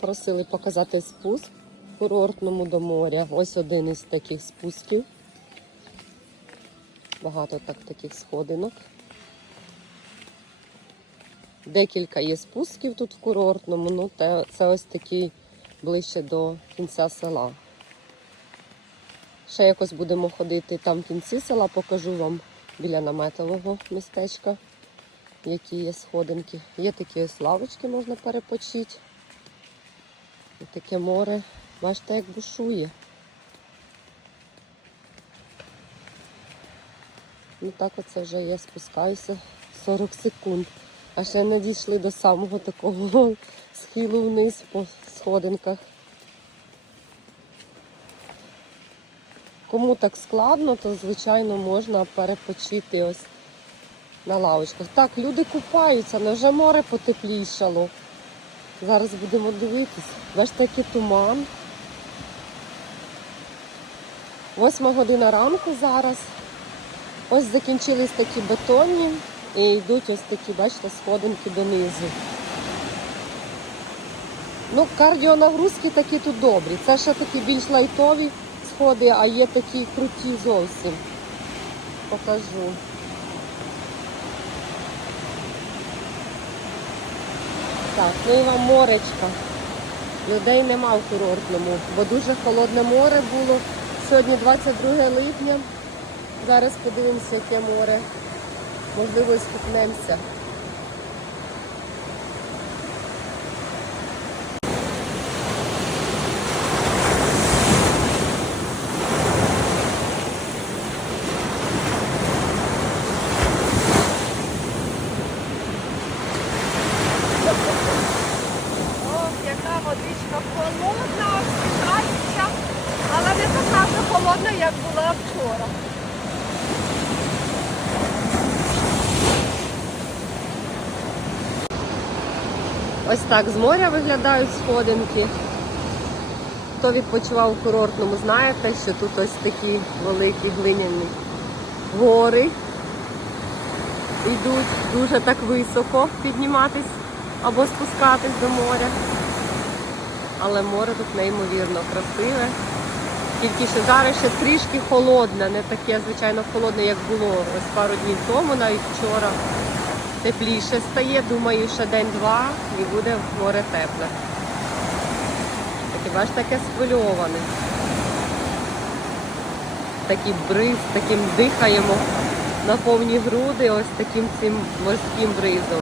Просили показати спуск курортному до моря. Ось один із таких спусків. Багато так таких сходинок. Декілька є спусків тут в курортному, ну те, це ось такий ближче до кінця села. Ще якось будемо ходити там в кінці села, покажу вам біля наметового містечка, які є сходинки. Є такі ось лавочки, можна перепочити. І таке море, бачите, як бушує. Ну так оце вже я спускаюся 40 секунд. А ще не дійшли до самого такого схилу вниз по сходинках. Кому так складно, то звичайно можна перепочити ось на лавочках. Так, люди купаються, але вже море потеплішало. Зараз будемо дивитись. Бачите, який туман. Восьма година ранку зараз. Ось закінчились такі бетонні і йдуть ось такі, бачите, сходинки донизу. Ну, кардіонагрузки такі тут добрі. Це ще такі більш лайтові сходи, а є такі круті зовсім. Покажу. Так, ну і вам моречка. Людей нема в курортному, бо дуже холодне море було. Сьогодні 22 липня. Зараз подивимося, яке море. Можливо, і скупнемося. Холодна, освіжається, але не така вже холодна, як була вчора. Ось так з моря виглядають сходинки. Хто відпочивав в курортному, знаєте, що тут ось такі великі глиняні гори йдуть дуже так високо підніматись або спускатись до моря. Але море тут неймовірно красиве. Тільки що зараз ще трішки холодне, не таке, звичайно, холодне, як було ось пару днів тому, навіть вчора. Тепліше стає, думаю, ще день-два і буде море тепле. Таке, бачите, таке схвильоване. Такий бриз, таким дихаємо на повні груди, ось таким цим морським бризом.